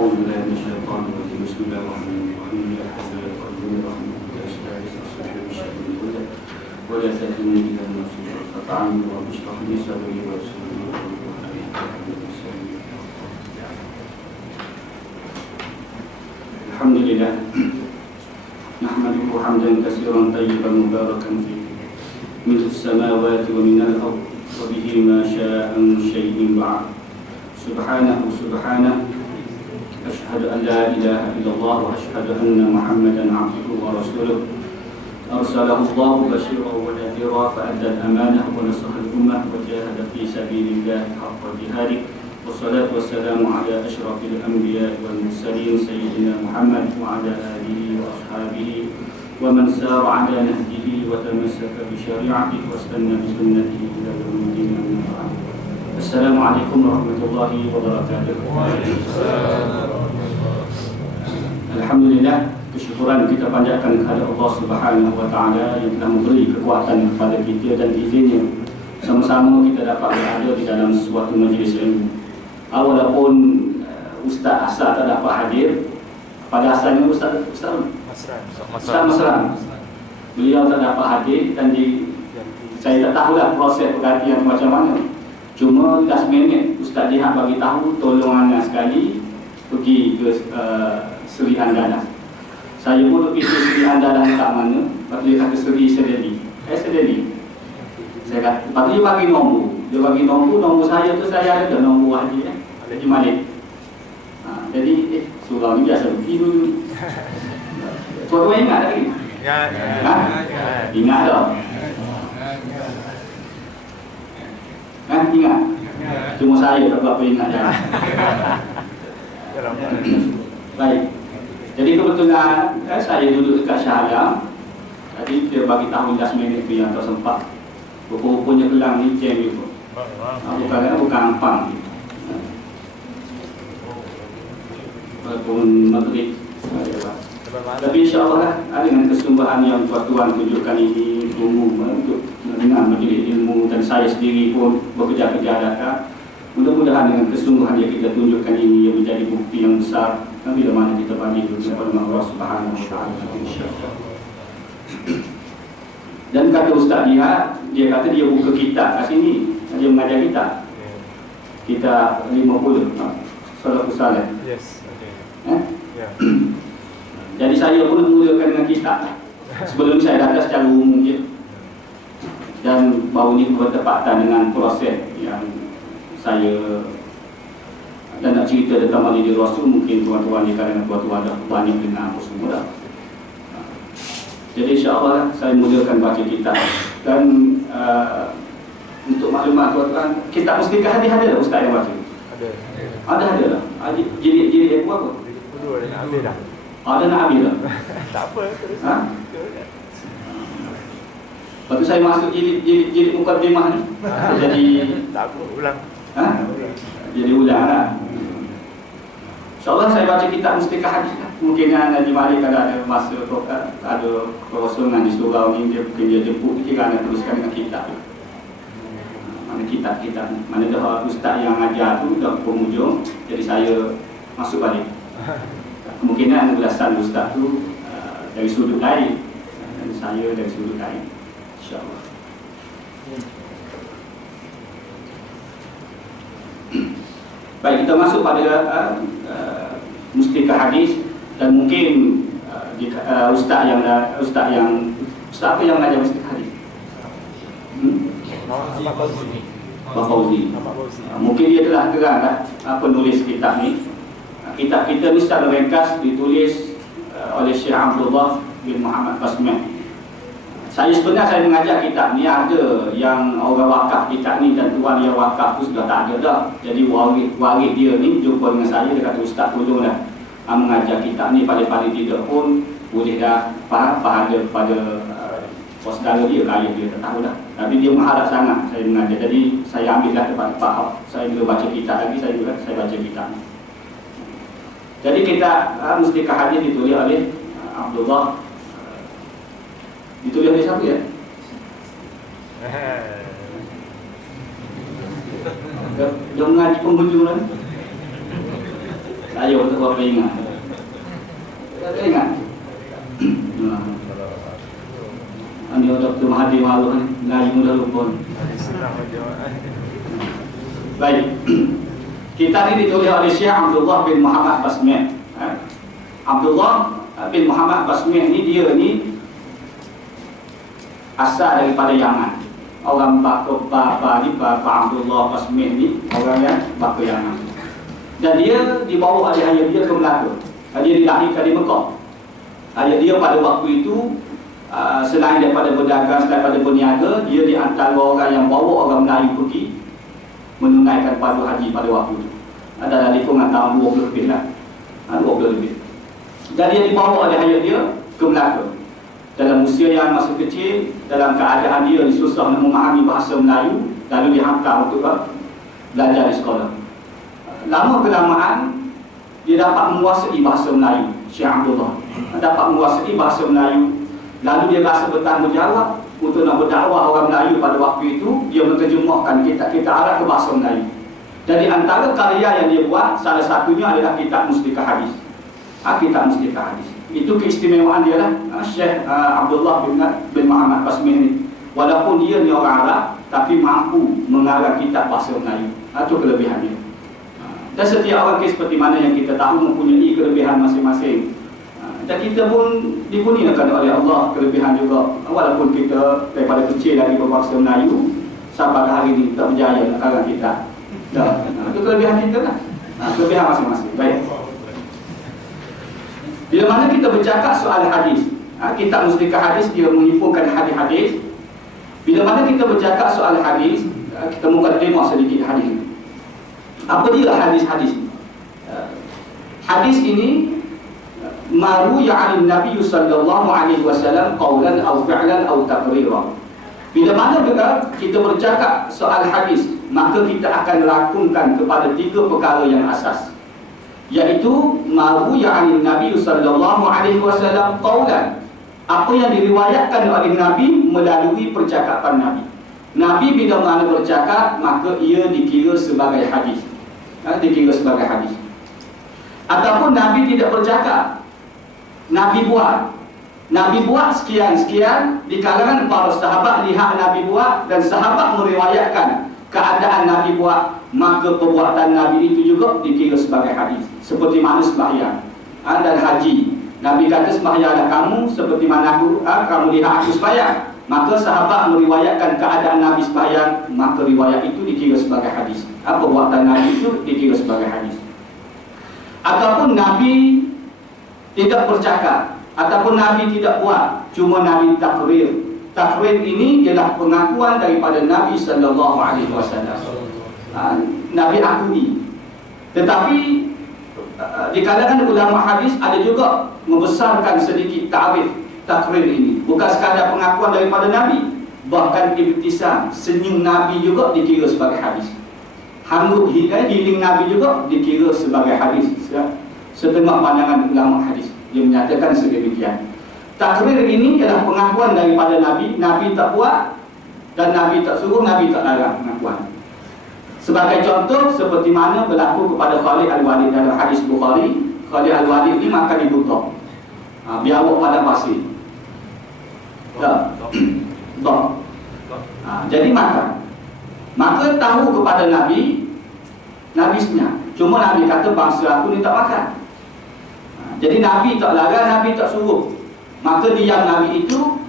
أعوذ بالله من الشيطان الرجيم بسم الله الرحمن الرحيم يا حسن القلب رحمة الله استعيذ أصبح بالشر كله ولا تكلني إلى النفس فطعمي واشرح لي صدري ويسر لي أمري الحمد لله نحمده حمدا كثيرا طيبا مباركا فيه من السماوات ومن الأرض وبه ما شاء من شيء بعد سبحانه أشهد أن لا إله إلا الله وأشهد أن محمدا عبده ورسوله أرسله الله بشيرا ونذيرا فأدى الأمانة ونصح الأمة وجاهد في سبيل الله حق جهاده والصلاة والسلام على أشرف الأنبياء والمرسلين سيدنا محمد وعلى آله وأصحابه ومن سار على نهجه وتمسك بشريعته واستنى بسنته إلى يوم الدين. Assalamualaikum warahmatullahi wabarakatuh. Alhamdulillah, kesyukuran kita panjatkan kepada Allah Subhanahu wa taala yang telah memberi kekuatan kepada kita dan izinnya sama-sama kita dapat berada di dalam suatu majlis ilmu. Walaupun Ustaz Asad tak dapat hadir, pada asalnya Ustaz Masran beliau tak dapat hadir dan saya tak tahulah proses pergantian macam mana. Cuma last minute Ustaz Jihad bagi tahu tolong anda sekali pergi ke Seri Andalas. Saya pun pergi ke Seri Andalas kat mana? Lepas dia kata Seri Sedeli. Saya kata, lepas dia bagi nombor. Dia bagi nombor saya tu saya ada nombor Haji Haji Malik. Jadi surau ni biasa pergi dulu. Tuan-tuan ingat lagi? Ingat tak? Ingat? Cuma saya tak berapa ingat dah. Baik. Jadi kebetulan saya duduk dekat Shah Alam. Jadi dia bagi tahu last minute tu yang tak sempat. Rupa-rupanya kelang ni jam juga. Bukan ampang. Walaupun maghrib. Tapi insyaAllah lah, dengan kesungguhan yang tuan-tuan tunjukkan ini untuk mendengar majlis ilmu dan saya sendiri pun bekerja-kerja datang. Mudah-mudahan dengan kesungguhan yang kita tunjukkan ini yang menjadi bukti yang besar bila mana kita bagi kepada Allah Subhanahu wa taala, insya-Allah. Dan kata Ustaz dia kata dia buka kitab kat sini, dia mengajar kitab 50 Salafus Saleh. Yes, okay. Jadi saya pun mulakan dengan kitab. Sebelum saya datang secara umum je. Dan baru ni bertepatan dengan proses yang saya dan nak cerita tentang Maulidil Rasul. Mungkin tuan-tuan ni kerana tuan-tuan dah banyak dengar apa semua dah. Jadi insya-Allah saya mulakan baca kitab. Dan untuk maklumat tuan-tuan, kitab Mustikah ada tak Ustaz yang baca? Ada lah. Jilid apa? Ada dah. Ada nak ambil tak? Tak apa, terus. Lepas tu saya masuk jilid mukaddimah ni. Jadi tak apa, ulang. Jadi ulang lah. InsyaAllah saya baca kitab Mustikah Hadis lah. Mungkin Haji Malik kalau ada masa ada kekosongan di surau ni, dia jemput kita akan teruskan dengan kitab. Mana kitab-kitab ni, mana dah ustaz yang ajar tu dah penghujung. Jadi saya masuk balik. Kemungkinan ulasan ustaz tu dari sudut lain dan saya dari sudut lain, insya-Allah. Baik, kita masuk pada Mustikah Hadis dan mungkin ustaz apa yang mengajar Mustikah Hadis? Pak Fauzi. Mungkin dia telah terang penulis kitab ni. Kitab kita ni secara ringkas ditulis oleh Syekh Abdullah bin Muhammad Basmah. Saya mengajar kitab ni ada yang orang wakaf kitab ni dan tuan yang wakaf tu sudah tak ada dah. Jadi waris dia ni jumpa dengan saya, dia kata Ustaz tolonglah mengajar kitab ni, paling-paling tidak pun boleh dah pahala pada saudara dia, ayah dia, tak tahu dah. Tapi dia mengharap sangat saya mengajar. Jadi saya ambil dah tempat Pak. Saya bila baca kitab lagi saya baca kitab ni. Jadi kitab Mustikah Hadis ditulis oleh Abdullah. Ditulis oleh siapa ya? Dia mengaji penghujung lah. Saya tak berapa ingat. Tak ingat. Ini Dr. Mahathir Malu Melayu mudah lupa. Baik. Kitab ini ditulis oleh Syekh Abdullah bin Muhammad Basmih. Abdullah bin Muhammad Basmih ni dia ni asal daripada Yaman. Orang bapa Abdullah Basmih ni orang yang bapa Yaman. Dan dia dibawa oleh ayah dia ke Melaka. Dia dilahirkan di Mekah. Ayah dia pada waktu itu selain daripada berdagang, selain daripada berniaga, dia di antara orang yang bawa orang Melayu pergi menunaikan fardu haji pada waktu itu. Ada lingkungan tahun 20 lebih lah. 20 lebih. Dan dia dibawa oleh ayah dia ke Melaka. Dalam usia yang masih kecil, dalam keadaan dia susah nak memahami bahasa Melayu, lalu dihantar untuk belajar di sekolah. Lama kelamaan dia dapat menguasai bahasa Melayu. Syekh Abdullah dapat menguasai bahasa Melayu. Lalu dia rasa bertanggungjawab untuk nak berdakwah orang Melayu pada waktu itu. Dia menterjemahkan kitab-kitab Arab ke bahasa Melayu. Jadi antara karya yang dia buat, salah satunya adalah kitab Mustikah Hadis. Kitab Mustikah Hadis. Itu keistimewaan dia lah, Syekh Abdullah bin Muhammad Basmih ni. Walaupun dia ni orang Arab, tapi mampu mengarang kitab bahasa Melayu. Itu kelebihan dia. Dan setiap orang seperti mana yang kita tahu mempunyai kelebihan masing-masing. Dan kita pun dikurniakan oleh Allah kelebihan juga. Walaupun kita daripada kecil lagi berbahasa Melayu, sampai hari ini tak berjaya nak karang kita. Itu kelebihan kita lah. Kelebihan masing-masing. Baik. Bila mana kita bercakap soal hadis, kitab Mustikah Hadis dia menghimpunkan hadis-hadis. Bila mana kita bercakap soal hadis, kita mukadimah sedikit hadis. Apa dia hadis-hadis? Hadis ini maruya 'an Nabi sallallahu alaihi wasallam qawlan aw fi'lan aw taqriran. Bila mana kita bercakap soal hadis, maka kita akan lakukan kepada tiga perkara yang asas, iaitu maruya 'an Nabi sallallahu alaihi wasallam qawlan, apa yang diriwayatkan oleh Nabi melalui percakapan Nabi. Nabi bila mana bercakap, maka ia dikira sebagai hadis. Dikira sebagai hadis. Ataupun Nabi tidak bercakap, Nabi buat. Nabi buat sekian-sekian, di kalangan para sahabat lihat Nabi buat dan sahabat meriwayatkan keadaan Nabi buat, maka perbuatan Nabi itu juga dikira sebagai hadis. Seperti mana sembahyang dan haji. Nabi kata sembahyanglah kamu seperti mana kamu lihat aku sembahyang. Maka sahabat meriwayatkan keadaan Nabi sembahyang, maka riwayat itu dikira sebagai hadis. Perbuatan Nabi itu dikira sebagai hadis. Ataupun Nabi tidak bercakap, ataupun Nabi tidak buat, cuma Nabi takrir. Takrir ini ialah pengakuan daripada Nabi sallallahu alaihi wasallam. Nabi akui. Tetapi di kalangan ulama hadis ada juga membesarkan sedikit ta'rif takrir ini. Bukan sekadar pengakuan daripada Nabi, bahkan ibtisam, senyum Nabi juga dikira sebagai hadis. Hanguk healing Nabi juga dikira sebagai hadis. Setengah pandangan ulama hadis dia menyatakan sedemikian. Takrir ini adalah pengakuan daripada Nabi. Nabi tak buat dan Nabi tak suruh, Nabi tak larang pengakuan. Sebagai contoh, seperti mana berlaku kepada Khalid Al-Walid dalam hadis Bukhari. Khalid Al-Walid ini makan di buta, biawak pada pasir. Jadi makan. Maka tahu kepada Nabi, Nabi senyap. Cuma Nabi kata bangsa aku ni tak makan. Jadi Nabi tak larang, Nabi tak suruh. Maka diam Nabi itu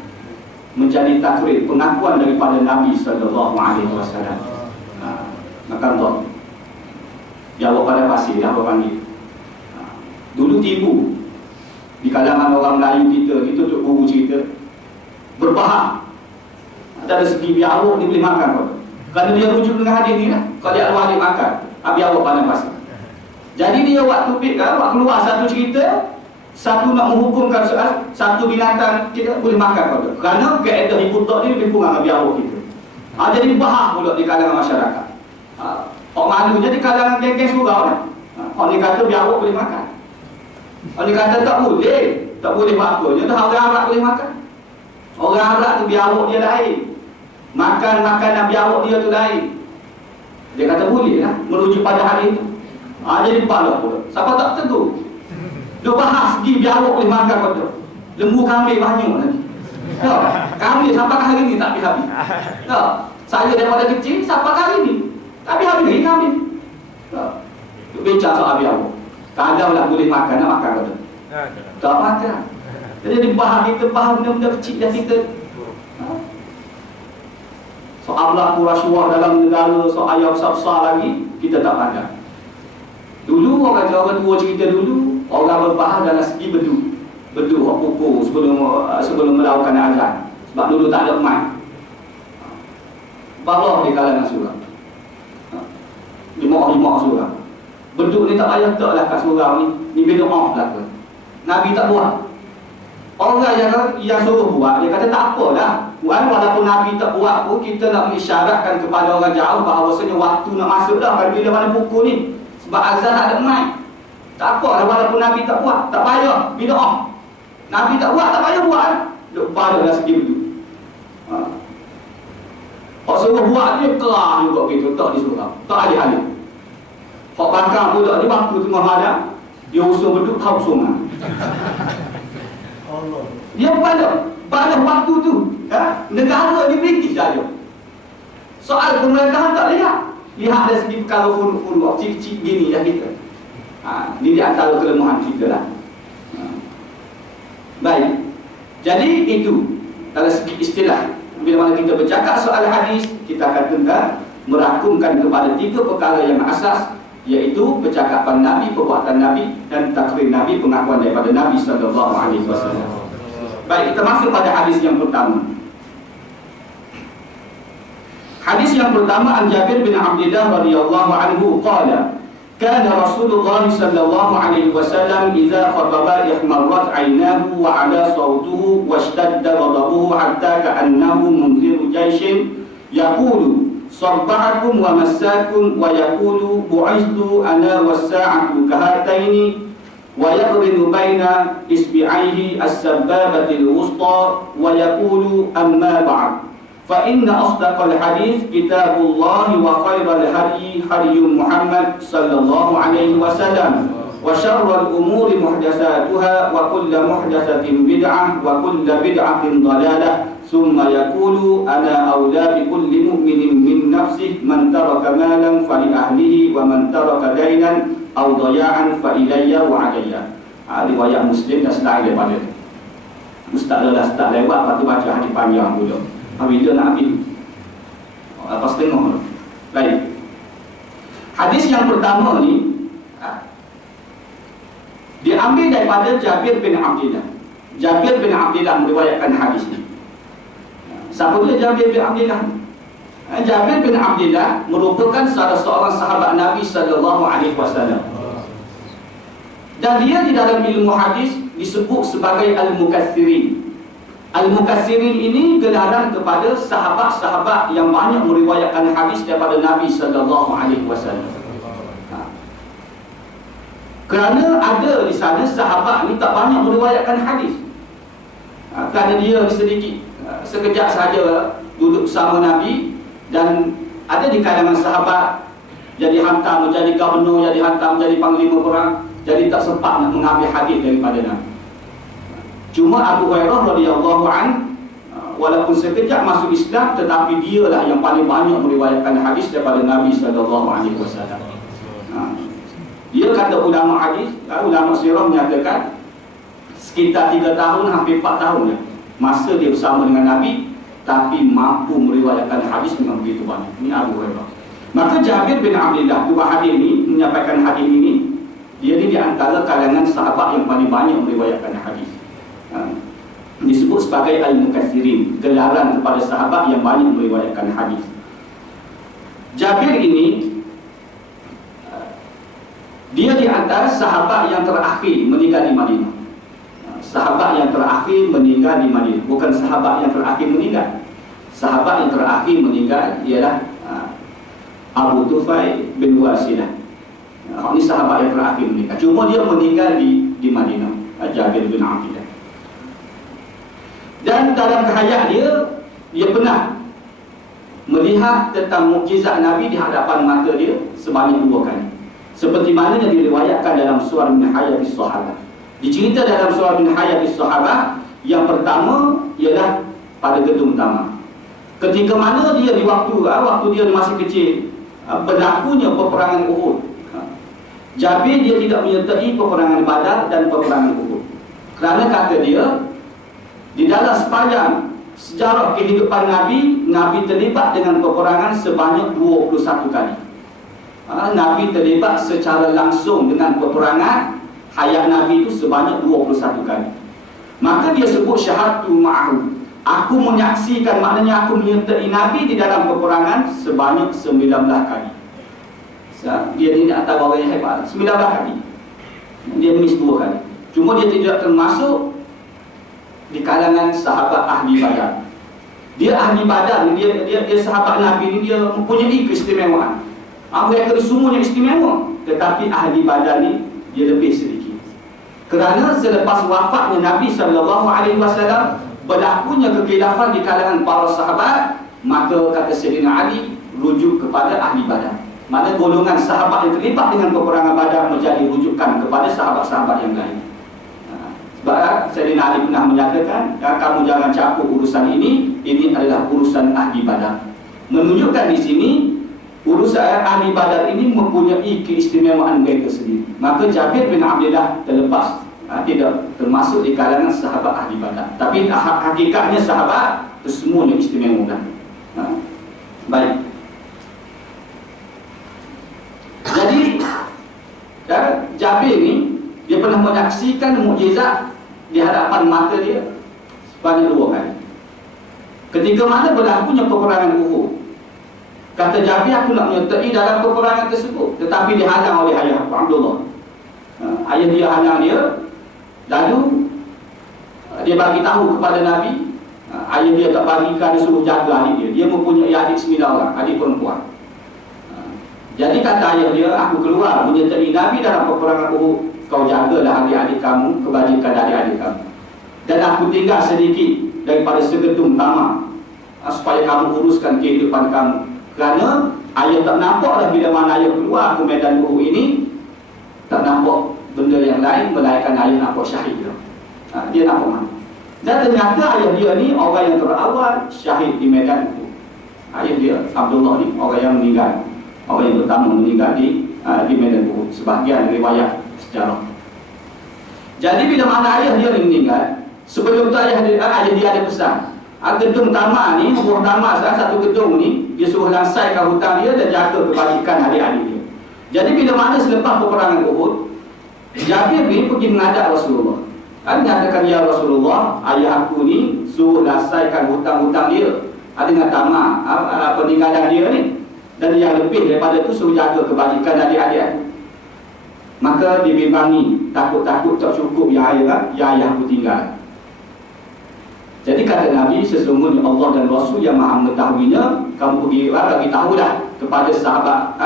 menjadi takrir, pengakuan daripada Nabi sallallahu alaihi wasallam. Makan tak. Jawab pada pasir dah panggil. Dulu tipu di kalangan orang Melayu kita tu guru cerita berbahak. Ada segi biawak dia boleh makan kau. Kerana dia rujuk dengan hadis ni lah. Kalau dia ada makan, biawak pada pasir. Jadi dia waktu keluar satu cerita, satu nak menghukumkan soal satu binatang kita boleh makan kau. Kerana kaedah hipotok ni lebih kurang biawak kita. Jadi bahak pula di kalangan masyarakat. Orang malunya di kalangan geng-geng surau lah. Orang ni kata biawak boleh makan. Orang ni kata tak boleh apa. Dia tahu orang Arab boleh makan. Orang Arab tu biawak dia lain. Makan makanan biawak dia tu lain. Dia kata boleh lah, merujuk pada hadis itu. Jadi pala pula. Siapa tak tegur? Dia bahas pergi biar awak boleh makan pada. Lembu kambing banyak lagi. Ya, kambing sampai hari ni tak habis-habis. Ya, saya daripada kecil sampai hari ni tak habis-habis lagi kambing. Ya. Bincang soal habis awak. Kadang lah boleh makan, nak makan pada. Tak makan. Jadi dibahas kita faham benda-benda kecil yang kita. Soal berlaku rasuah dalam negara, soal ayam besar-besar lagi, kita tak pandang. Dulu orang tua cerita dulu, orang berbahas dalam segi bedu hak pukul sebelum melakukan azan. Sebab dulu tak ada mic. Balah di kalangan surau. Lima surau. Bedu ni tak payah tak lah kat surau ni. Ni beda off lah ke. Nabi tak buat. Orang yang suruh buat, dia kata tak apalah. Walaupun Nabi tak buat pun, kita nak mengisyaratkan kepada orang jauh bahawasanya waktu nak masuk dah bila mana pukul ni. Sebab azan tak ada mic. Tak apalah walaupun Nabi tak buat, tak payah bila off. Nabi tak buat, tak payah buat. Duk pada dah segi begitu. Hak suruh buat dia kelah juga gitu, tak disuruh. Tak alih-alih. Hak bakar budak ni waktu tengah malam, dia usul beduk tahu sungai. Dia pada waktu tu, negara ni British saja. Soal pemerintahan tak lihat dari segi perkara furu-furu, cik-cik gini dah kita. Ini di antara kelemahan kita lah. Baik. Jadi itu dalam segi istilah. Bila mana kita bercakap soal hadis, kita akan tengah merakumkan kepada 3 perkara yang asas, iaitu percakapan Nabi, perbuatan Nabi, dan takrir Nabi, pengakuan daripada Nabi sallallahu alaihi wasallam. Baik, kita masuk pada hadis yang pertama. Hadis yang pertama an Jabir bin Abdullah radhiyallahu anhu qala kana Rasulullah sallallahu alaihi wasallam idza khataba ihmarrat 'aynahu wa 'ala sawtuhu washtadda ghadabuhu hatta ka'annahu munziru jayshin yaqulu sabba'akum wa massakum wa yaqulu bu'ithtu ana was-sa'atu kahataini wa yaqridu baina isbi'aihi as-sabbabati al-wusta wa yaqulu amma ba'd fa inna asdaqal hadits kitabullah wa khairal hadi hadiyyu Muhammad sallallahu alaihi wasallam wa syarrul umuri muhdatsatuha wa kullu muhdatsatin bid'ah wa kullu bid'atin dhalalah thumma yaqulu ana aula bi kulli mu'minin min nafsihi man taraka malan fa li ahlihi wa man taraka dainan aw daya'an fa ilayya wa alayya. Riwayat Muslim dah start daripada mustaqil dah start lewat, lepas tu baca hadis panjang dulu. Bila nak habis lepas tengok. Baik. Hadis yang pertama ni diambil daripada Jabir bin Abdullah. Jabir bin Abdullah meriwayatkan hadis ni. Siapa dia Jabir bin Abdullah? Jabir bin Abdullah merupakan salah seorang sahabat Nabi sallallahu alaihi wasallam. Dan dia di dalam ilmu hadis disebut sebagai al-mukatsirin. Al-mukatsirin ini gelaran kepada sahabat-sahabat yang banyak meriwayatkan hadis daripada Nabi sallallahu alaihi wasallam. Kerana ada di sana sahabat ni tak banyak meriwayatkan hadis. Kerana dia sedikit sekejap saja duduk bersama Nabi, dan ada di kalangan sahabat jadi hantar menjadi gubernur, jadi hantar menjadi panglima perang, jadi tak sempat nak mengambil hadis daripada Nabi. Cuma Abu Hurairah radhiyallahu an, walaupun sekejap masuk Islam, tetapi dialah yang paling banyak meriwayatkan hadis daripada Nabi sallallahu alaihi wasallam. Dia kata ulama hadis, ulama sirah menyatakan sekitar 3 tahun, hampir 4 tahun masa dia bersama dengan Nabi, tapi mampu meriwayatkan hadis dengan begitu banyak. Ini Abu Hurairah. Maka Jabir bin Abdullah dua hadis ini menyampaikan hadis ini, dia ni di antara kalangan sahabat yang paling banyak meriwayatkan hadis. Disebut sebagai al-mukatsirin, gelaran kepada sahabat yang banyak meriwayatkan hadis. Jabir ini dia di antara sahabat yang terakhir meninggal di Madinah. Sahabat yang terakhir meninggal di Madinah, bukan sahabat yang terakhir meninggal. Sahabat yang terakhir meninggal ialah Abu Tufail bin Wasilah. Ini sahabat yang terakhir meninggal. Cuma dia meninggal di Madinah, Jabir bin Abdullah. Dan dalam kehayat dia pernah melihat tentang mukjizat Nabi di hadapan mata dia sebanyak 2 kali. seperti mana yang diriwayatkan dalam surah Min Hayatis Sahabah. Dicerita dalam surah Min Hayatis Sahabah, yang pertama ialah pada gedung utama. Ketika mana dia di waktu dia masih kecil, berlakunya peperangan Uhud. Jabir dia tidak menyertai peperangan Badar dan peperangan Uhud. Kerana kata dia, di dalam sepanjang sejarah kehidupan Nabi terlibat dengan peperangan sebanyak 21 kali. Nabi terlibat secara langsung dengan peperangan hayat Nabi itu sebanyak 21 kali. Maka dia sebut syahadtu ma'ahu. Aku menyaksikan, maknanya aku menyertai Nabi di dalam peperangan sebanyak 19 kali. Dia ni antara orang yang hebat. 19 kali. Dia miss 2 kali. Cuma dia tidak termasuk di kalangan sahabat ahli Badar. Dia ahli Badar, dia sahabat Nabi ni, dia mempunyai keistimewaan. Mereka semuanya istimewa, tetapi ahli Badar ni dia lebih sedikit. Kerana selepas wafatnya Nabi SAW, berlakunya kekhilafan di kalangan para sahabat, maka kata Sayyidina Ali rujuk kepada ahli Badar. Mana golongan sahabat yang terlibat dengan peperangan Badar menjadi rujukan kepada sahabat-sahabat yang lain. Sebab Sayyidina Ali pernah menyatakan, kamu jangan campur urusan ini adalah urusan ahli Badar. Menunjukkan di sini urusan ahli Badar ini mempunyai keistimewaan mereka sendiri. Maka Jabir bin Abdullah terlepas, tidak termasuk di kalangan sahabat ahli Badar. Tapi hakikatnya sahabat semuanya istimewa. Baik. Jadi Jabir ni dia pernah menyaksikan mukjizat di hadapan mata dia sebanyak 2 kali. Ketika mana berlakunya peperangan Uhud, kata Jabir, aku nak menyertai dalam peperangan tersebut, tetapi dihalang oleh ayah aku, Abdullah. Ayah dia halang dia. Lalu dia bagi tahu kepada Nabi. Ayah dia tak bagi, kerana suruh jaga adik dia. Dia mempunyai adik 9 orang, adik perempuan. Jadi kata ayah dia, aku keluar menyertai Nabi dalam peperangan Uhud. Kau jagalah adik-adik kamu, kebajikan adik-adik kamu. Dan aku tinggal sedikit daripada segedung tamak, supaya kamu uruskan kehidupan kamu. Kerana ayah tak nampak dah bila mana ayah keluar ke medan Uhud ini, tak nampak benda yang lain melainkan ayah nampak syahid dia. Dia nampak mana. Dan ternyata ayah dia ni orang yang terawal syahid di medan Uhud. Ayah dia, Abdullah ni, orang yang meninggal, orang yang pertama meninggal di medan Uhud. Sebahagian riwayat sejarah. Jadi bila mana ayah dia ni meninggal, sebelum tu ayah dia ada pesan, gedung tamak ni, buah tamak satu gedung ni, dia suruh lansaikan hutang dia dan jaga kebajikan adik-adik dia. Jadi bila mana selepas peperangan Uhud, Jabir ni pergi menghadap Rasulullah. Nyatakan, ya Rasulullah, ayah aku ni suruh lansaikan hutang-hutang dia dengan tamak peninggalan dia ni, dan yang lebih daripada tu suruh jaga kebajikan adik-adik aku. Maka dibimbangi, takut-takut tak cukup yang ayah aku tinggal. Jadi kata Nabi, sesungguhnya Allah dan Rasul yang maha mengetahuinya, kamu pergi bagi tahulah kepada sahabat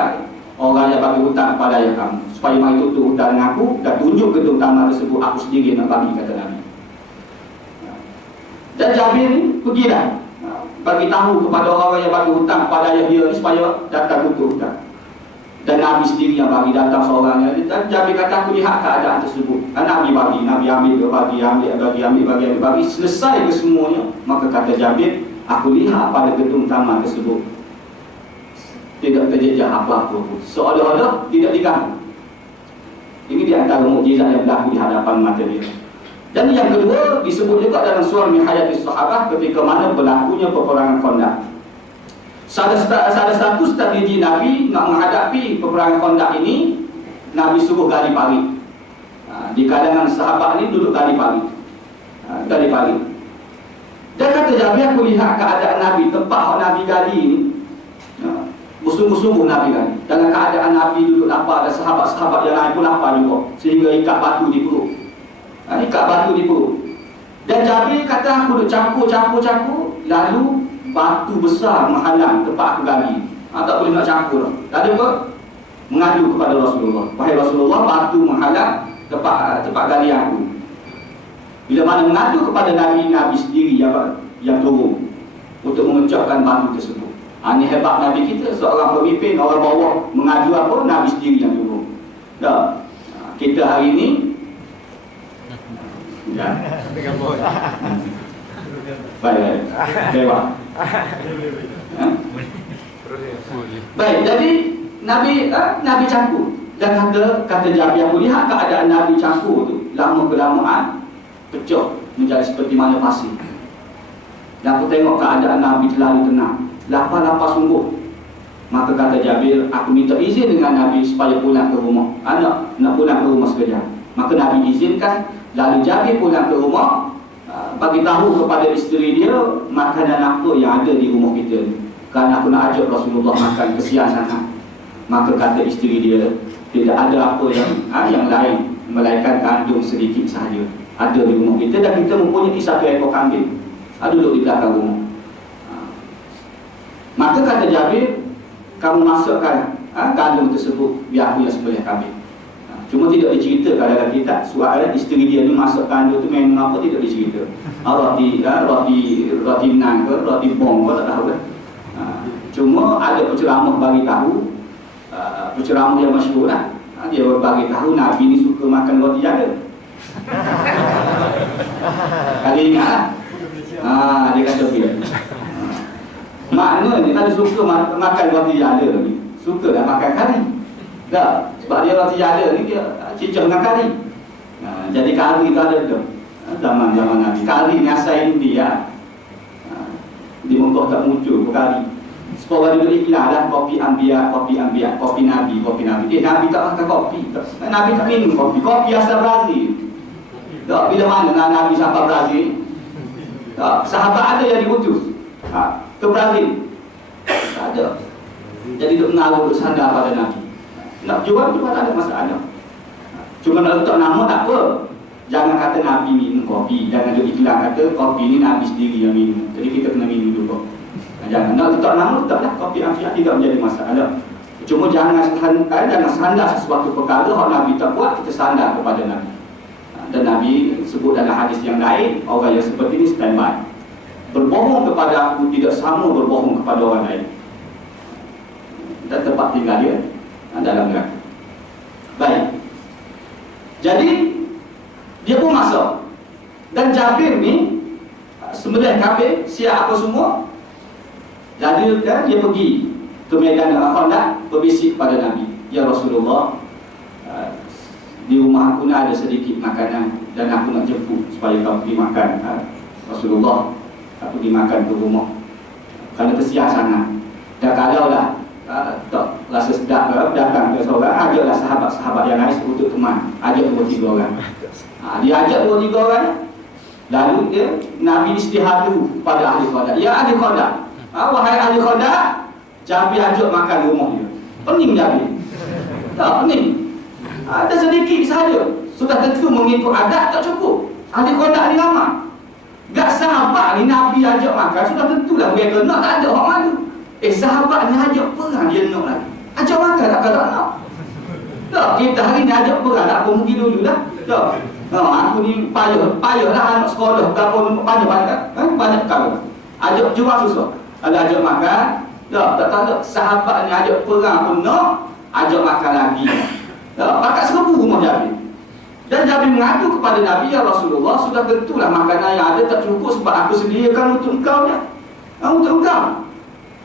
orang yang bagi hutang kepada ayah kamu, supaya mari tutup hutang dengan aku dan tunjuk gedung tamak tersebut, aku sendiri nak bagi, kata Nabi. Dan Jabir ni pergilah bagi tahu kepada orang yang bagi hutang kepada ayah dia supaya datang tutup hutang. Dan Nabi sendiri yang bagi, datang seorangnya. Dan Jabir kata, aku lihat keadaan tersebut. Nabi bagi, Nabi ambil, bagi. Selesai kesemuanya. Maka kata Jabir, aku lihat pada gedung tamak tersebut tidak terjejak apa-apa pun. Seolah-olah tidak diganggu. Ini di antara mukjizat yang berlaku di hadapan mata dia. Dan yang kedua, disebut juga dalam surah Min Hayatis Sahabah, ketika mana berlakunya peperangan Khandaq. Salah satu strategi Nabi nak menghadapi peperangan Khandaq ini, Nabi suruh gali parit. Di kalangan sahabat ni duduk gali parit. Dan kata Jabir, aku lihat keadaan Nabi, tempat Nabi gali ni, bersungguh-sungguh Nabi gali. Dalam keadaan Nabi duduk lapar, dan sahabat-sahabat yang lain pun lapar juga, sehingga ikat batu di perut. Dan Jabir kata, aku duduk campur, lalu batu besar menghalang tempat aku gali. Tak boleh nak campur. Lalu apa? Mengadu kepada Rasulullah. Wahai Rasulullah, batu menghalang tempat gali aku. Bila mana mengadu kepada Nabi, Nabi sendiri yang turun untuk memecahkan batu tersebut. Ini hebat Nabi kita, seorang pemimpin, orang bawah mengadu apa, Nabi sendiri yang turun. Tak. Kita hari ini ya. Baik. Dewa. Baik, jadi Nabi campur. Dan kata Jabir, aku lihat keadaan Nabi campur tu lama kelamaan pecah menjadi seperti mana pasir. Dan aku tengok keadaan Nabi terlalu tenang, lapar-lapar sungguh. Maka kata Jabir, aku minta izin dengan Nabi supaya pulang ke rumah. Nak pulang ke rumah sekejap. Maka Nabi izinkan. Lalu Jabir pulang ke rumah, bagi tahu kepada isteri dia makanan apa yang ada di rumah kita ni. Kerana aku nak ajak Rasulullah makan, kesian sangat. Maka kata isteri dia, tidak ada apa yang lain melainkan kandung sedikit sahaja ada di rumah kita, dan kita mempunyai satu ekor kambing duduk di belakang rumah. Maka kata Jabir, kamu masukkan kandung tersebut biar aku yang sembelih kambing. Cuma tidak diceritakan dalam kitab soal isteri dia ni masuk kandung tu memang apa, tidak dicerita. Roti nan ke, roti bong ke, tak tahu kan. Cuma ada penceramah bagi tahu, penceramah yang masyhur lah. Dia bagi tahu Nabi ni suka makan roti jada. Kali ingat lah. Dia kata begini. Maknanya kalau suka makan roti jada ni, suka nak makan kari. Tak, sebab dia roti jada ni dia cicah dengan kari. Jadi kari tu ada tu. Zaman-zaman Nabi. Kari ni asal India. Di Mekah tak muncul kari. Sekolah dulu iklan lah, kopi Anbiya, kopi Nabi. Nabi tak makan kopi. Nabi tak minum kopi. Kopi asal Brazil. Tak, bila mana Nabi sampai Brazil? Tak, sahabat ada yang diutus ke Brazil. Tak ada. Jadi duk mengaruh, duk sandar pada Nabi. Nak jual tak ada masalah. Cuma nak letak nama tak apa. Jangan kata Nabi minum kopi. Jangan duk iklan kata kopi ni Nabi sendiri yang minum. Jadi kita kena minum juga. Jangan nak letak nama, letaklah kopi Anbiya, tidak menjadi masalah. Cuma jangan sandar sesuatu perkara kalau Nabi tak buat, kita sandar kepada Nabi. Dan Nabi sebut dalam hadis yang lain, orang yang seperti ini standby. Berbohong kepada aku tidak sama berbohong kepada orang lain. Dan tempat tinggal dia dalam neraka. Baik. Jadi dia pun masuk. Dan Jabir ni sembelih kambing, siap apa semua. Jadi dia pergi ke medan Khandaq, berbisik pada Nabi, ya Rasulullah, di rumah aku ada sedikit makanan dan aku nak jemput supaya kau pergi makan. Rasulullah, aku pergi makan ke rumah kerana kesian sangat. Dan kalau lah tak rasa sedap datang ke seorang, ajaklah sahabat-sahabat yang lain untuk teman, ajak 2-3 orang. Dia ajak 2-3 orang. Lalu dia Nabi istihad dulu pada ahli Khandaq. Ya ahli Khandaq, wahai ahli Khandaq, Jabir ajak makan rumah dia. Pening Jabir. Tak pening. Ada sedikit sahaja. Sudah tentu mengikut adat tak cukup. Ahli Khandaq ni ramai. Gak sahabat ni Nabi ajak makan, sudah tentulah mereka nak, tak ada orang malu. Sahabat ni ajak perang, dia nak lagi. Ajak makan tak kata nak. Tak, kita hari ni ajak perang, tak apa mungkin dulu lah. Tak. Aku ni payah lah anak sekolah, banyak kali. Ajak jual susah. Ada ajak makan, tak ada. Sahabat ni ajak perang pun nak, ajak makan lagi. Tak, pakat 1000 rumah Jabir. Dan Jabir mengadu kepada Nabi, ya Rasulullah, sudah tentulah makanan yang ada tak cukup sebab aku sediakan untuk engkau ya. Untuk engkau.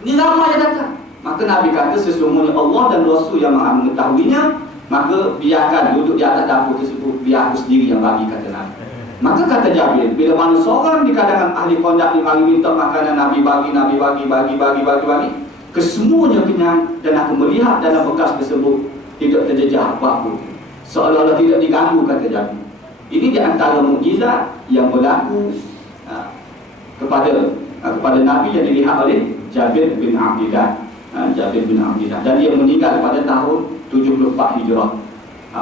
Ni ramai yang datang. Maka Nabi kata sesungguhnya Allah dan Rasul yang maha mengetahuinya, maka biarkan duduk di atas dapur tersebut, biar aku sendiri yang bagi, kata Nabi. Maka kata Jabir, bila mana seorang di kalangan ahli Khandaq ni mari minta makanan, Nabi bagi, kesemuanya kenyang, dan aku melihat dalam bekas tersebut tidak terjejah apa-apa, seolah-olah tidak diganggu, kata Jabir. Ini di antara mukjizat yang berlaku kepada Nabi yang dilihat oleh Jabir bin Abdillah. Dan dia meninggal pada tahun 74 Hijrah.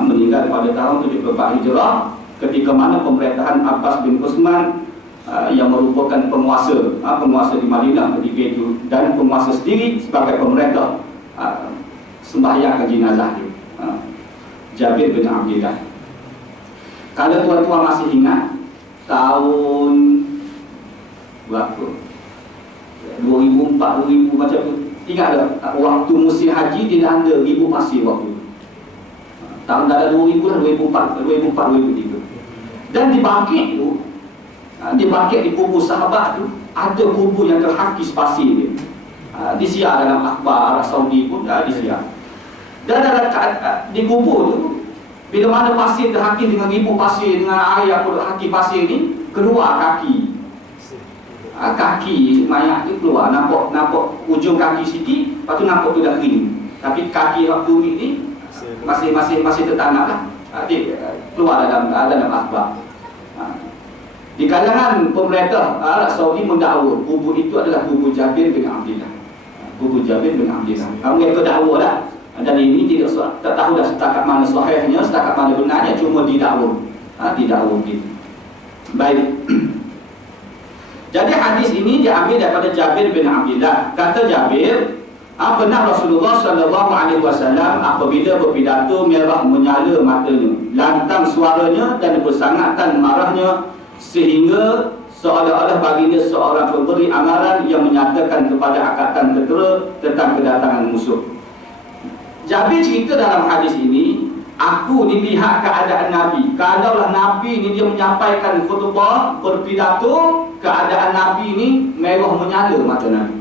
Meninggal pada tahun 74 Hijrah ketika mana pemerintahan Abbas bin Utsman yang merupakan penguasa di Madinah ketika itu, dan penguasa sendiri sebagai pemerintah sembahyang ke jenazah dia. Jabir bin Abdillah. Kalau tuan-tuan masih ingat, tahun berapa? 2004, 2000 macam tu. Ingat tak? Waktu musim haji dilanda ribu pasir waktu. Tahun dah 2000 lah, 2004, 2003. Dan di Baqi' tu, di Baqi' di kubur sahabat tu, ada kubur yang terhakis pasir dia. Disiar dalam akhbar Arab Saudi pun dah disiar. Dan dalam di kubur tu, bila mana pasir terhakis dengan ribu pasir, dengan air yang terhakis pasir ni, keluar kaki. Kaki mayat tu keluar, nampak ujung kaki sikit, lepas tu nampak tu dah kering. Tapi kaki waktu ni masih tertanam lah. Dia keluar dalam akhbar. Di kalangan pemerintah Arab Saudi mendakwa kubur itu adalah kubur Jabir bin Abdillah. Kubur Jabir bin Abdillah. Mereka dakwa dah. Dan ini tak tahu dah setakat mana sahihnya, setakat mana benarnya, cuma didakwa. Didakwa gitu. Baik. Jadi hadis ini diambil daripada Jabir bin Abdillah. Kata Jabir, pernah Rasulullah SAW apabila berpidato merah menyala matanya, lantang suaranya dan bersangatan marahnya, sehingga seolah-olah baginda seorang pemberi amaran yang menyatakan kepada angkatan tentera tentang kedatangan musuh. Jabir cerita dalam hadis ini, aku di pihak keadaan Nabi. Kalaulah Nabi ni dia menyampaikan khutbah, berpidato, keadaan Nabi ni merah menyala mata Nabi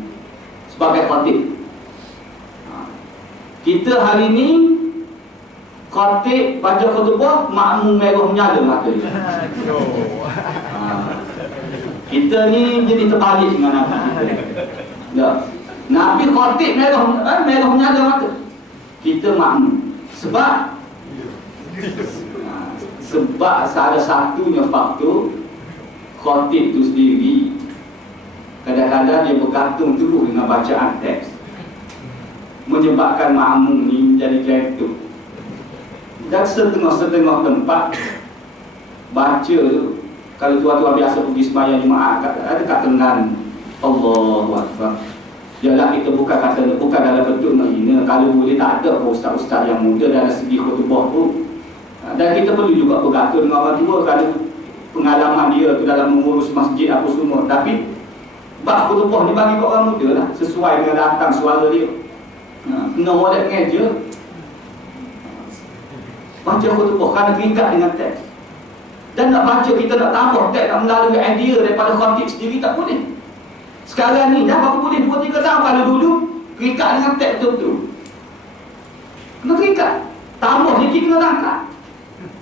sebagai khatib. Kita hari ni khatib baca khutbah, makmum merah menyala mata dia. Kita ni jadi terbalik dengan Nabi. Nabi khatib merah menyala mata. Kita makmum. Sebab salah satunya faktor khatib tu sendiri kadang-kadang dia bergantung terus dengan bacaan teks, menyebabkan makmum ni jadi jatuh. Dan setengah-setengah tempat baca, kalau tuan-tuan biasa pergi sembahyang Jumaat, ada katangan Allahu Akbar. Ialah kita bukan dalam bentuk menghina. Kalau boleh tak ada ustaz-ustaz yang muda dalam segi khutbah tu. Dan kita perlu juga bergantung dengan orang tua kalau pengalaman dia tu dalam mengurus masjid apa semua. Tapi bab khutbah ni bagi kat orang muda lah, sesuai dengan datang suara dia. Kena molek meja, baca khutbah kerana terikat dengan teks. Dan nak baca, kita nak tambah teks, nak melalui idea daripada khatib sendiri tak boleh. Sekarang ni dah baru boleh 2-3 tahun. Kalau dulu terikat dengan teks betul-betul, kena terikat, tambah sikit kena tangkap.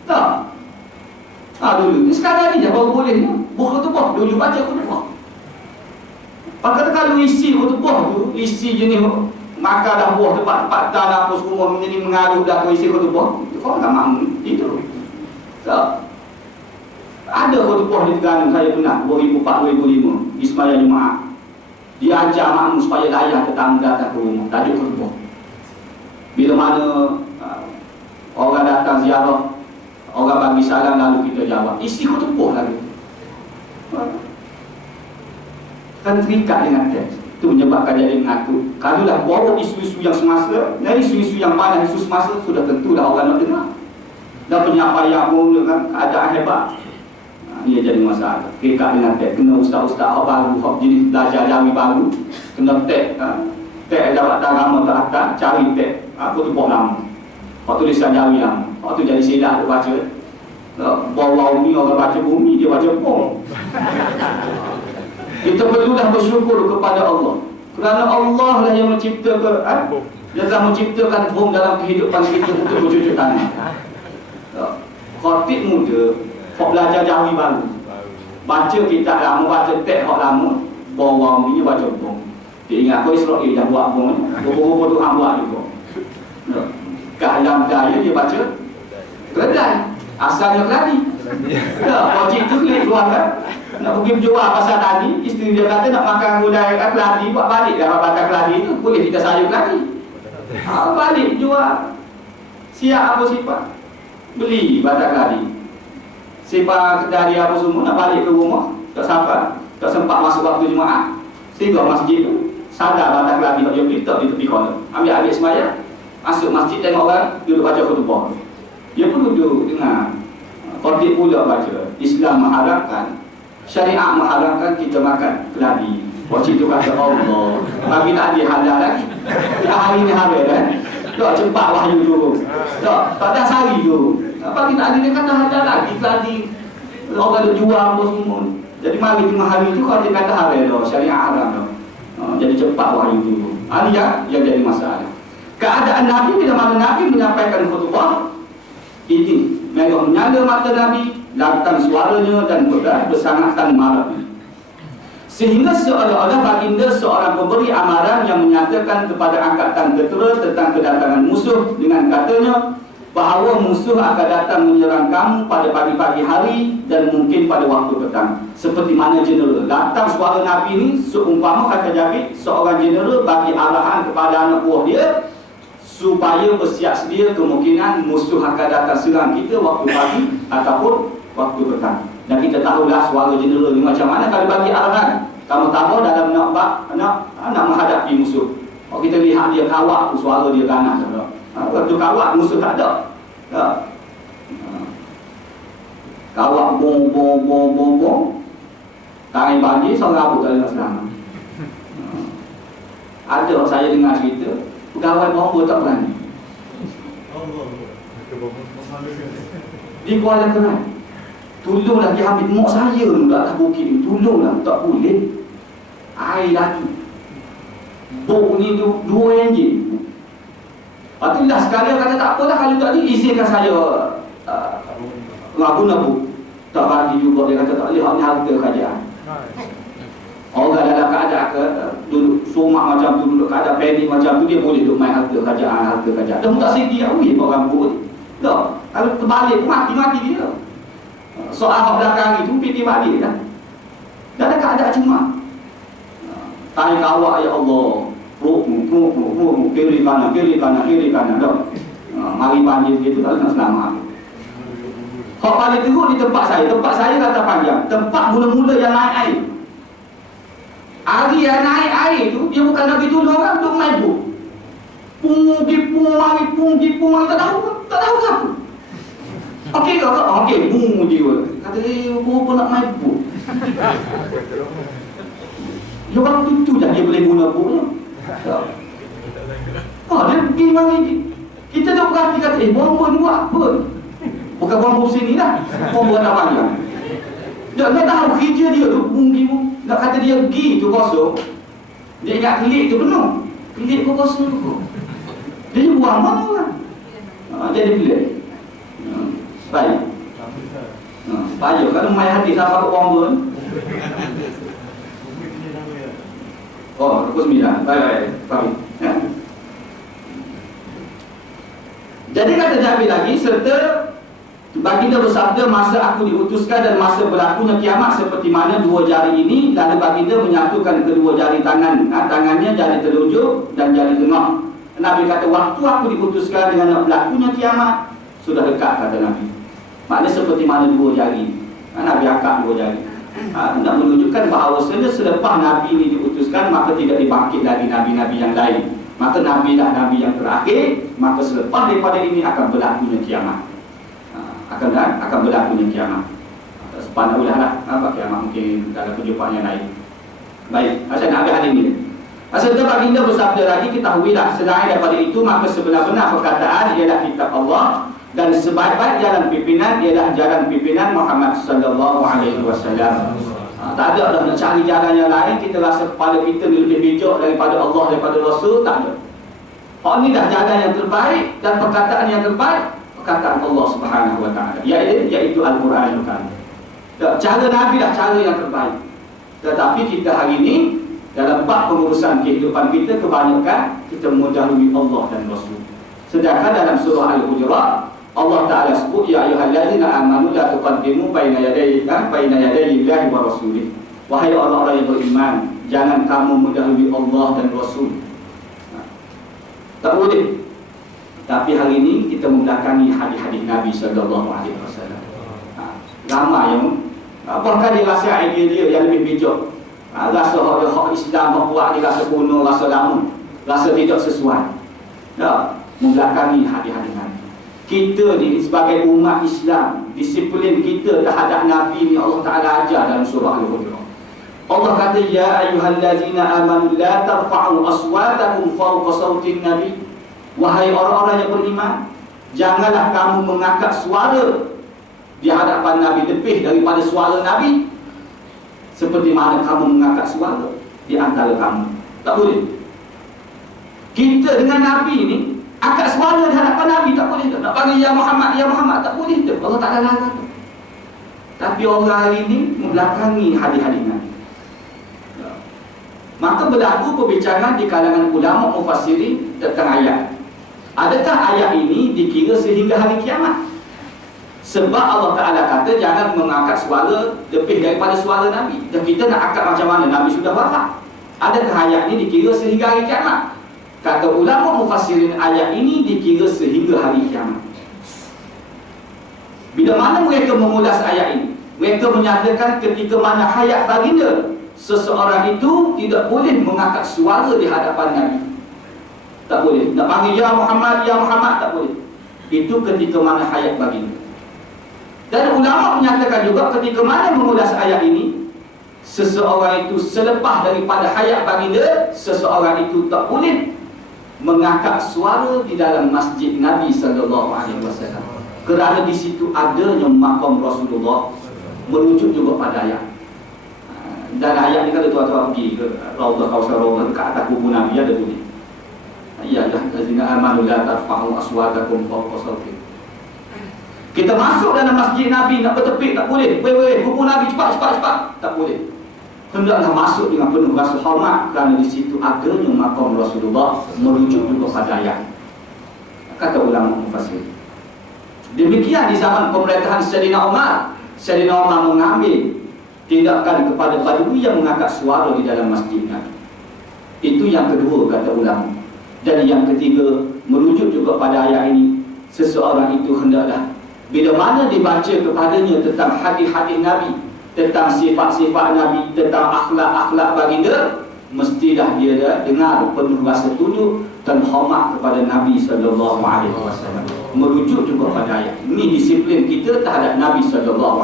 Tak? Dulu. Sekarang ni dah baru boleh khutbah. Dulu baca khutbah. Pakata kalau isi khutbah tu, isi jenis maka dah buah tempat-tempat tanah apa semua menjadi mengaruh dah isi khutbah, kau tak makmum itu. Tak? Ada khutbah di Terengganu saya pernah 2004-2005 di sembahyang Jumaat. Dia ajar makmum supaya layan tetamu datang ke rumah. Tajuk khutbah. Bila mana orang datang ziarah, orang bagi salam lalu kita jawab. Isi khutbah lagi. Kan terikat dengan teks. Itu menyebabkan jadi mengaku. Kalau dah bawa isu-isu yang semasa, dan isu-isu yang panas, isu semasa, sudah tentulah orang nak dengar. Dan penyampaian pun dengan keadaan hebat. Ia jadi masalah. Terikat dengan teks. Kena ustaz-ustaz baru, jenis belajar jawi baru, kena teks. Teks dapat agama teratas, cari teks. Khutbah lama. Waktu tulisan jawi lama. Waktu jadi silap tu baca. Bawa bumi, orang baca bumi, dia baca bom. Kita perlulah bersyukur kepada Allah, kerana Allah lah yang menciptakan, dia telah menciptakan bom dalam kehidupan kita untuk bercucuk tanah. Khatib muda, kau belajar jawi baru, baca kitab lama, baca teks hak lama, bawa ni baca bom. Dia ingat kau Israel dah buat bom, beberapa tu hang buat juga. Kalam daya dia baca kedai, asalnya keladi. Wajib tu klik keluar kan. Nak pergi berjual pasal tadi, isteri dia kata nak makan gulai keladi, buat balik dah bakar keladi tu, boleh kita sayur keladi. Balik jual. Siap apa sifat? Beli batang keladi. Sifat kedai apa semua, nak balik ke rumah, tak sempat masuk waktu Jumaat. Sehingga masjid tu, sadar batang keladi nak dia beli, tak di tepi kolam. Ambil sembahyang, masuk masjid tengok orang, duduk baca khutbah. Dia pun duduk dengar. Khatib pula baca. Islam mengharapkan, syariat mengharapkan kita makan keladi. Waktu itu kata Allah, bagi tak ada halal lagi. Kita hari ni halal kan? Tak cepat wahyu turun. Tak ada sehari tu. Apa kita ada dia kata ada lagi keladi. Orang ada jual apa semua. Jadi mari 5 hari tu kalau dia kata halal dah, syariat haram dah. Jadi cepat wahyu turun. Ini yang jadi masalah. Keadaan Nabi bila mana Nabi menyampaikan khutbah ini mereka menyala mata Nabi, datang suaranya dan bersangatan marahnya. Sehingga seolah-olah baginda seorang pemberi amaran yang menyatakan kepada angkatan ketera tentang kedatangan musuh dengan katanya bahawa musuh akan datang menyerang kamu pada pagi-pagi hari dan mungkin pada waktu petang. Seperti mana jeneral datang suara Nabi ini, seumpama kata Jabir, seorang jeneral bagi arahan kepada anak buah dia supaya bersiap sedia kemungkinan musuh akan datang serang kita waktu pagi ataupun waktu petang. Dan kita tahulah suara jeneral ni macam mana kalau bagi arahan. Kamu tahu dalam nak menghadapi musuh. Kalau kita lihat dia kawak tu suara dia ganas. Waktu kawak musuh tak ada. Kawak bong. Tangan bagi seorang apa kalau nak serang. Ada saya dengar cerita pegawai bomba tak berani. Di Kuala Kerai. Tolonglah dia ambil mak saya tu kat atas bukit ni. Tolonglah, tak boleh. Air lagi. Bok ni 2 enjin. Lepas tu dah sekali kata tak apalah kalau tak ni izinkan saya rabu-rabu. Tak bagi juga dia kata tak boleh, ni harga kerajaan. Orang dalam keadaan duduk somak macam tu, duduk keadaan panik macam tu, dia boleh duduk main harga kerajaan. Dia pun tak segi awil orang rambut ni. Tak, kalau terbalik pun mati-mati dia. Soal hak belakang itu pergi balik kan. Dalam keadaan cemas. Tarik awak ya Allah. Ruk, kiri kanan. Tak. Mari banjir gitu tak nak selamat. Hak paling teruk di tempat saya. Tempat saya kata panjang. Tempat mula-mula yang naik air. Hari yang naik air tu, dia bukan nak pergi tolong orang, untuk main buk. Pung, tak tahu apa. Okey ke? Okey, bung dia. Kata dia, apa nak main buk? Dia orang tu je dia boleh guna buknya. Dia pergi mari. Kita dah perhati kata, bomba ni buat apa? Bukan bomba sini dah. Bomba dah panjang. Dia tahu kerja dia tu, bung. Nak kata dia pergi tu kosong. Dia ingat kelik tu penuh. Kelik pun kosong tu. Dia buang mana kan? Jadi pelik. Baik. Payah kalau main hadis apa orang pun. Oh, pukul 9. Baik. Faham. Ya. Jadi kata Jabir lagi, serta baginda bersabda, masa aku diutuskan dan masa berlakunya kiamat seperti mana 2 jari ini, lalu baginda menyatukan kedua jari tangan, tangannya jari telunjuk dan jari tengah. Nabi kata, waktu aku diutuskan dengan berlakunya kiamat sudah dekat, kata Nabi. Maknanya seperti mana 2 jari. Nabi angkat 2 jari. Nak menunjukkan bahawa selepas Nabi ini diutuskan, maka tidak dibangkit lagi Nabi-Nabi yang lain. Maka Nabi dah Nabi yang terakhir. Maka selepas daripada ini akan berlakunya kiamat. Akan berlakunya kiamat. Subhanallah lah. Apa kiamat mungkin dalam kehidupan yang lain. Baik, saya nak ambil hadis ini. Serta baginda bersabda lagi, ketahuilah selain daripada itu maka sebenar-benar perkataan ialah kitab Allah dan sebaik-baik jalan pimpinan ialah jalan pimpinan Muhammad sallallahu alaihi wasallam. Tak ada dah nak cari jalan yang lain, kita rasa kepala kita ni lebih bijak daripada Allah, daripada Rasul, tak ada. Ini dah jalan yang terbaik dan perkataan yang terbaik, perkataan Allah Subhanahu wa taala, iaitu Al-Quran. Cara Nabi dah cara yang terbaik. Tetapi kita hari ini dalam bab pengurusan kehidupan kita, kebanyakan kita mendahului Allah dan Rasul. Sedangkan dalam surah Al-Hujurat Allah Ta'ala sebut, ya ayyuhallazina amanu la tuqaddimu baina yaday Allahi wa rasulih. Wahai orang-orang yang beriman, jangan kamu mendahului Allah dan Rasul. Tak boleh. Tapi hari ini kita membelakangi hadis-hadis Nabi sallallahu alaihi wasallam. Ramai yang bahkan dia rasa idea dia yang lebih bijak. Rasa hak Islam hak buat ni rasa kuno, rasa lama, rasa tidak sesuai. Membelakangi hadis-hadis Nabi. Kita ni sebagai umat Islam, disiplin kita terhadap Nabi ni Allah Ta'ala ajar dalam surah Al-Hujurat. Allah kata, ya ayyuhallazina amanu la tarfa'u aswatakum fawqa sawtin Nabi. Wahai orang-orang yang beriman, janganlah kamu mengangkat suara di hadapan Nabi lebih daripada suara Nabi, seperti mana kamu mengangkat suara di antara kamu. Tak boleh. Kita dengan Nabi ni angkat suara di hadapan Nabi tak boleh. Nak panggil ya Muhammad, ya Muhammad tak boleh. Allah tak ada larang. Tapi orang hari ini membelakangi hadis-hadis Nabi. Maka berlaku perbincangan di kalangan ulama mufassirin tentang ayat. Adakah ayat ini dikira sehingga hari kiamat? Sebab Allah Ta'ala kata jangan mengangkat suara lebih daripada suara Nabi. Dan kita nak angkat macam mana? Nabi sudah wafat. Adakah ayat ini dikira sehingga hari kiamat? Kata ulama mufassirin, ayat ini dikira sehingga hari kiamat. Bila mana mereka mengulas ayat ini? Mereka menyatakan ketika mana hayat baginda, seseorang itu tidak boleh mengangkat suara di hadapan Nabi. Tak boleh. Nak panggil ya Muhammad, ya Muhammad tak boleh. Itu ketika mana hayat baginda. Dan ulama menyatakan juga ketika mana mengulas ayat ini, seseorang itu selepas daripada hayat baginda, seseorang itu tak boleh mengangkat suara di dalam masjid Nabi SAW. Kerana di situ adanya makam Rasulullah, merujuk juga pada ayat. Dan ayat ni kalau tuan-tuan pergi ke Raudhah Kausar Raudhah dekat atas kubur Nabi ada tulis. Ya allazina amanu la tarfa'u aswatakum fawqa sawti. Kita masuk dalam masjid Nabi nak bertepik tak boleh. Weh kubur Nabi cepat tak boleh. Hendaklah masuk dengan penuh rasa hormat kerana di situ adanya makam Rasulullah, merujuk juga pada ayat. Kata ulama mufassir. Demikian di zaman pemerintahan Sayyidina Umar. Sayyidina Umar mengambil tindakan kepada badui yang mengangkat suara di dalam masjid Nabi. Itu yang kedua kata ulama. Dan yang ketiga, merujuk juga pada ayat ini, seseorang itu hendaklah bila mana dibaca kepadanya tentang hadis-hadis Nabi, tentang sifat-sifat Nabi, tentang akhlak-akhlak baginda, mestilah dia dengar penuh rasa tunduk dan hormat kepada Nabi SAW. Merujuk juga pada ayat. Ini disiplin kita terhadap Nabi SAW.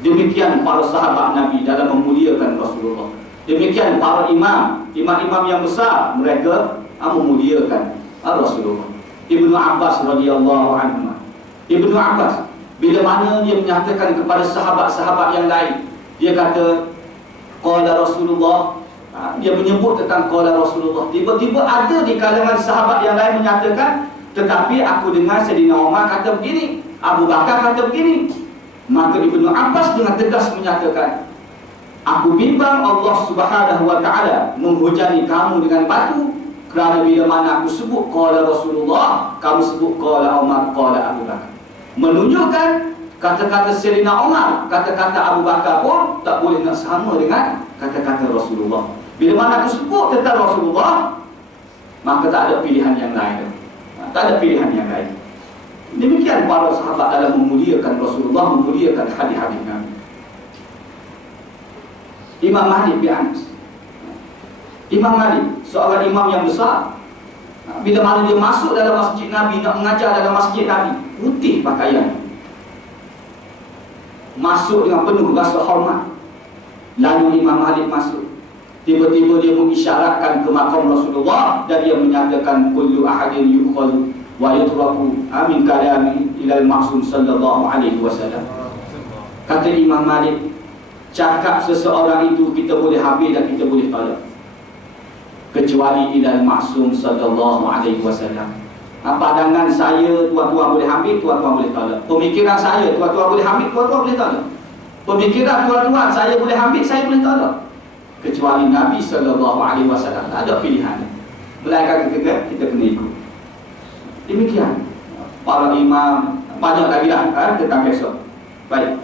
Demikian para sahabat Nabi dalam memuliakan Rasulullah. Demikian para imam-imam yang besar, mereka memuliakan Rasulullah. Ibnu Abbas radhiyallahu anhu. Ibnu Abbas bila mana dia menyatakan kepada sahabat-sahabat yang lain, dia kata qala Rasulullah, dia menyebut tentang qala Rasulullah. Tiba-tiba ada di kalangan sahabat yang lain menyatakan, tetapi aku dengar Sayyidina Umar kata begini, Abu Bakar kata begini. Maka Ibnu Abbas dengan tegas menyatakan, aku bimbang Allah Subhanahu wa taala menghujani kamu dengan batu, kerana bila mana aku sebut qala Rasulullah, kamu sebut qala Umar, qala Abu Bakar. Menunjukkan kata-kata Sayyidina Umar, kata-kata Abu Bakar pun tak boleh nak sama dengan kata-kata Rasulullah. Bila mana aku sebut tentang Rasulullah, maka tak ada pilihan yang lain. Tak ada pilihan yang lain. Demikian para sahabat dalam memuliakan Rasulullah, memuliakan hadis-hadis Nabi. Imam Malik bin Anas. Imam Malik, seorang imam yang besar. Bila mana dia masuk dalam masjid Nabi, nak mengajar dalam masjid Nabi, putih pakaian, masuk dengan penuh rasa hormat. Lalu Imam Malik masuk, tiba-tiba dia mengisyaratkan ke makam Rasulullah, dan dia menyatakan kullu ahadin yukhadhu wa yutraku amin kalami ilal maksum sallallahu alaihi wasallam. Kata Imam Malik, cakap seseorang itu kita boleh habis dan kita boleh tolak, kecuali ilal maksum sallallahu alaihi wasallam. Pandangan saya tuan-tuan boleh ambil, tuan-tuan boleh tolak. Pemikiran saya tuan-tuan boleh ambil, tuan-tuan boleh tolak. Pemikiran tuan-tuan saya boleh ambil, saya boleh tolak. Kecuali Nabi sallallahu alaihi wasallam, tak ada pilihan. Melainkan kita kena ikut. Demikian para imam, banyak lagi lah tentang besok. Baik.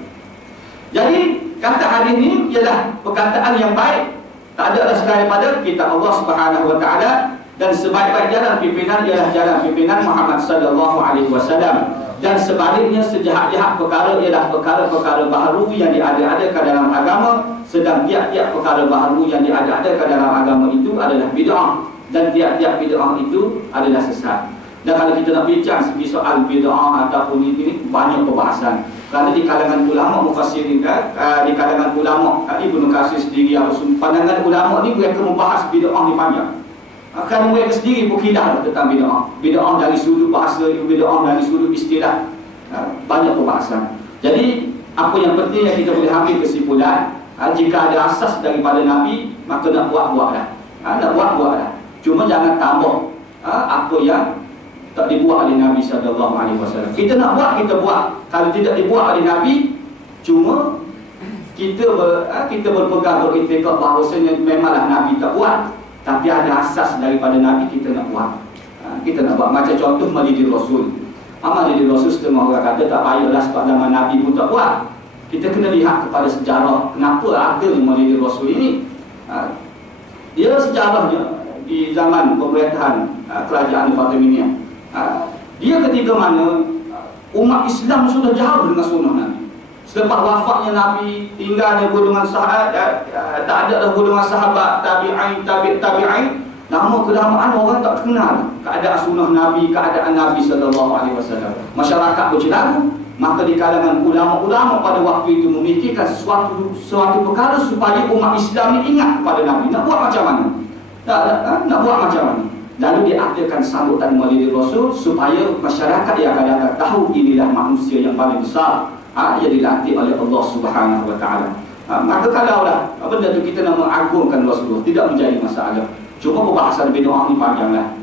Jadi kata hadis ini ialah perkataan yang baik. Tak ada selain daripada kitab Allah Subhanahu wa taala, dan sebaik-baik jalan pimpinan ialah jalan pimpinan Muhammad sallallahu alaihi wasallam, dan sebaliknya sejahat-jahat perkara ialah perkara-perkara baharu yang diada-adakan dalam agama, sedang tiap-tiap perkara baharu yang diada-adakan dalam agama itu adalah bid'ah, dan tiap-tiap bid'ah itu adalah sesat. Dan kalau kita nak bincang segi soal bid'ah ataupun ini banyak perbahasan. Kerana di kalangan ulama mufassirin, di kalangan ulama Ibnu Katsir sendiri, pandangan ulama ni mereka membahas bid'ah ni panjang. Kerana mereka sendiri pun khilaf tentang bid'ah. Bid'ah dari sudut bahasa, bid'ah dari sudut istilah, banyak perbahasan. Jadi apa yang penting yang kita boleh ambil kesimpulan, jika ada asas daripada Nabi, maka nak buat-buatlah. Nak buat-buatlah. Cuma jangan tambah apa yang tak dibuat oleh Nabi SAW. Kita nak buat, kita buat. Kalau tidak dibuat oleh Nabi, cuma kita berpegang beriktikad bahawasanya memanglah Nabi tak buat, tapi ada asas daripada Nabi, kita nak buat. Kita nak buat. Macam contoh Maulidin Rasul. Maulidin Rasul setengah orang kata tak payahlah sebab zaman Nabi pun tak buat. Kita kena lihat kepada sejarah kenapa ada Maulidin Rasul ini. Dia sejarahnya di zaman pemerintahan kerajaan Fatimiyah. Dia ketika mana umat Islam sudah jauh dengan sunnah Nabi. Selepas wafatnya Nabi, tinggalnya golongan sahabat, tak ada dah golongan sahabat, tabi'in. Lama kelamaan orang tak kenal keadaan sunnah Nabi, keadaan Nabi SAW. Masyarakat bercelaru. Maka di kalangan ulama-ulama pada waktu itu memikirkan suatu perkara supaya umat Islam ini ingat kepada Nabi. Nak buat macam mana? Nak buat macam mana? Lalu diadakan sambutan Maulidin Rasul supaya masyarakat yang akan datang tahu inilah manusia yang paling besar yang dilatih oleh Allah Subhanahu Wa Taala. Maka kalaulah benda itu kita nak mengagungkan Rasulullah, tidak menjadi masalah. Cuma perbahasan bid'ah ni panjanglah.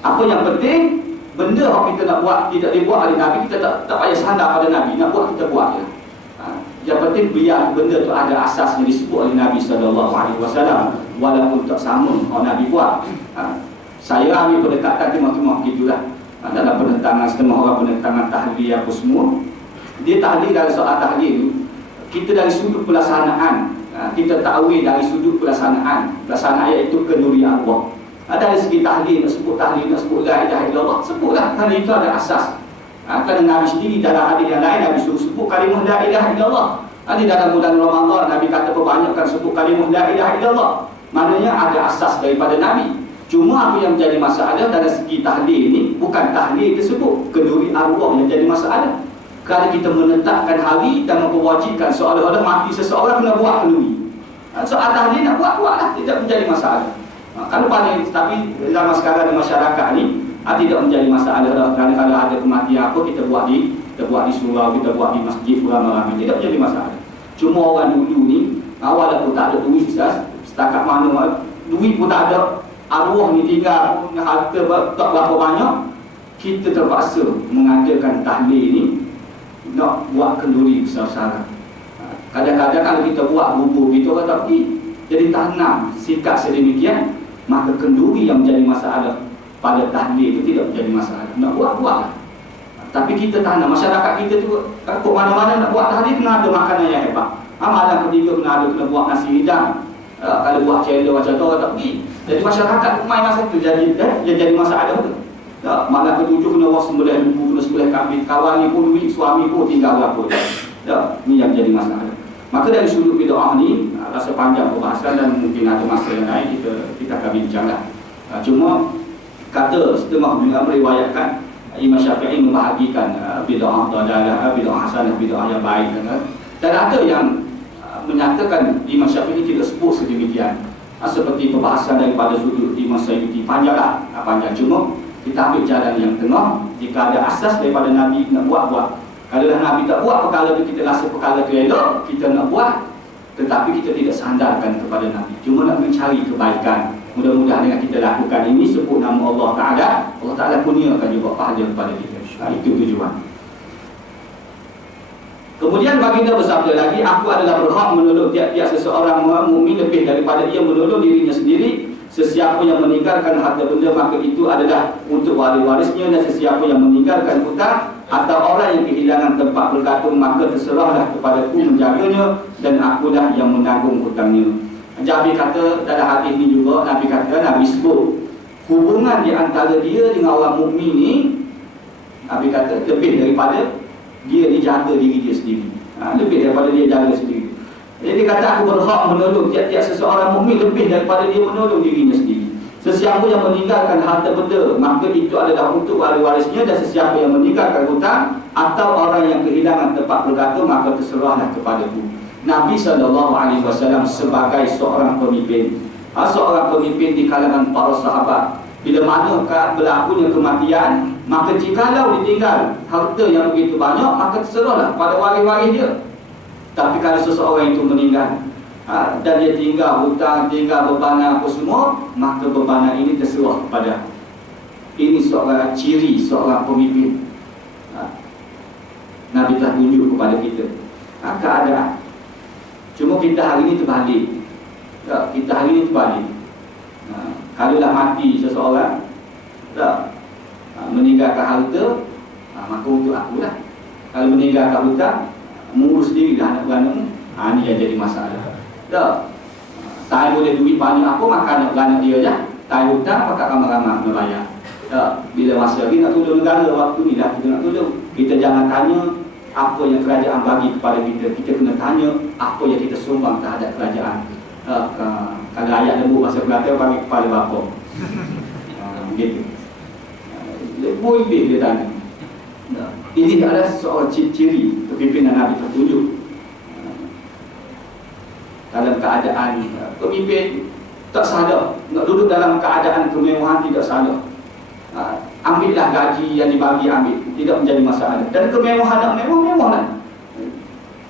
Apa yang penting, benda yang kita nak buat tidak dibuat oleh Nabi, kita tak payah sandar pada Nabi. Nak buat, kita buat je. Yang penting biar benda tu ada asas yang disebut oleh Nabi SAW, walaupun tak sama orang Nabi buat. Saya ambil pendekatan timah-timah gitulah. Dalam penentangan, setengah orang penentangan tahlil apa semua, dia tahlil dari soal tahlil, kita dari sudut pelaksanaan, kita takwil dari sudut pelaksanaan iaitu kendurian Allah. Dari segi tahlil, nak sebut la ilaha illallah, sebutlah, kerana itu ada asas. Kerana Nabi sendiri dalam hadis yang lain, Nabi suruh sebut kalimah la ilaha illallah. Di dalam bulan Ramadan, Nabi kata perbanyakkan sebut kalimah la ilaha illallah. Maknanya ada asas daripada Nabi. Cuma apa yang menjadi masalah dari segi tahlil ini, bukan tahlil tersebut, kenduri arwah yang jadi masalah. Kerana kita menetapkan hari dan memperwajibkan seolah-olah mati seseorang kena buat kenduri. Soal tahlil nak buatlah, tidak menjadi masalah. Kalau paling, tapi zaman sekarang di masyarakat ni tidak menjadi masalah dah. Kerana kalau ada kematian apa, kita buat di surau, kita buat di masjid, ramai-ramai, tidak menjadi masalah. Cuma orang dulu ni, walaupun tak ada duit, setakat mana duit pun tak ada, arwah ni tinggal, harta tak berapa banyak, kita terpaksa mengadakan tahlil ni, nak buat kenduri besar-besaran. Kadang-kadang kalau kita buat bubur, kita orang tak pergi. Jadi tanam sikap sedemikian, maka kenduri yang menjadi masalah pada tahlil itu tidak menjadi masalah. Nak buatlah. Tapi kita tanam, masyarakat kita tu kok mana-mana nak buat tahlil kena ada makanan yang hebat. Malam ketiga kena buat nasi hidang. Kalau buat cendol macam tu orang tak pergi. Jadi masyarakat main masa tu jadi masalah tu. Malam ketujuh kena buat sembelih lembu, kena sembelih kambing, kawan ni pun duit, suami pun tinggal berapa. Ni yang jadi masalah. Maka dari sudut bid'ah ni, rasa panjang perbahasan dan mungkin ada masa yang lain kita akan bincanglah. Cuma kata setengah meriwayatkan Imam Syafi'i membahagikan bid'ah dalalah, bid'ah hasanah, bid'ah yang baik. Dan ada yang menyatakan Imam Syafi'i tidak sebut sedemikian. Seperti perbahasan daripada sudut Imam Sayyidi, panjanglah, panjang. Cuma kita ambil jalan yang tengah. Jika ada asas daripada Nabi, nak buat. Kalau Nabi tak buat perkara itu, kita rasa perkara itu elok, kita nak buat, tetapi kita tidak sandarkan kepada Nabi. Cuma nak mencari kebaikan. Mudah-mudahan dengan kita lakukan ini, sebut nama Allah Ta'ala kurniakan juga pahala kepada kita. Itu tujuan. Kemudian baginda bersabda lagi, aku adalah berhak menolong tiap-tiap seseorang mukmin lebih daripada ia menolong dirinya sendiri. Sesiapa yang meninggalkan harta benda, maka itu adalah untuk waris-warisnya. Dan sesiapa yang meninggalkan hutang atau orang yang kehilangan tempat bergantung, maka terserahlah kepadaku menjaganya, dan akulah yang menanggung hutangnya. Nabi kata dalam hadis ini juga, Nabi kata, Nabi sebut hubungan di antara dia dengan orang mukmin ni, Nabi kata lebih daripada dia dijaga diri dia sendiri. Lebih daripada dia jaga sendiri. Jadi dia kata aku berhak menolong tiap-tiap seseorang mukmin lebih daripada dia menolong dirinya sendiri. Sesiapa yang meninggalkan harta benda, maka itu adalah untuk waris-warisnya. Dan sesiapa yang meninggalkan hutang atau orang yang kehilangan tempat bergantung, maka terserahlah kepadaku. Nabi SAW sebagai seorang pemimpin, seorang pemimpin di kalangan para sahabat. Bila mana berlakunya kematian, maka jikalau ditinggal harta yang begitu banyak, maka terserahlah pada waris-waris dia. Tapi kalau seseorang itu meninggal dan dia tinggal hutang, tinggal bebanan apa semua, maka bebanan ini terserah kepada. Ini seorang ciri seorang pemimpin. Nabi telah tunjuk kepada kita keadaan. Cuma kita hari ini terbalik. Kita hari ini terbalik. Kalau dah mati seseorang, meninggalkan harta, maka untuk aku lah. Kalau meninggalkan hutang, mengurus diri dah anak beranak. Ini yang jadi masalah. Tak boleh duit banyak apa, maka anak beranak dia je. Tak hutang, maka ramai-ramai membayar. Bila masa lagi nak tolong negara, waktu ni dah kita nak tolong. Kita jangan tanya apa yang kerajaan bagi kepada kita. Kita kena tanya apa yang kita sumbang terhadap kerajaan. Kalau ayat lembut bahasa Kelantan panggil kepala bapa. Begitu. Boleh dia tanya. Ini adalah seorang ciri kepimpinan Nabi tertunjuk. Dalam keadaan pemimpin tak sadar, nak duduk dalam keadaan kemewahan tidak sadar. Ambillah gaji yang dibagi, ambil, tidak menjadi masalah. Dan kemewahan nak mewah-mewah lah.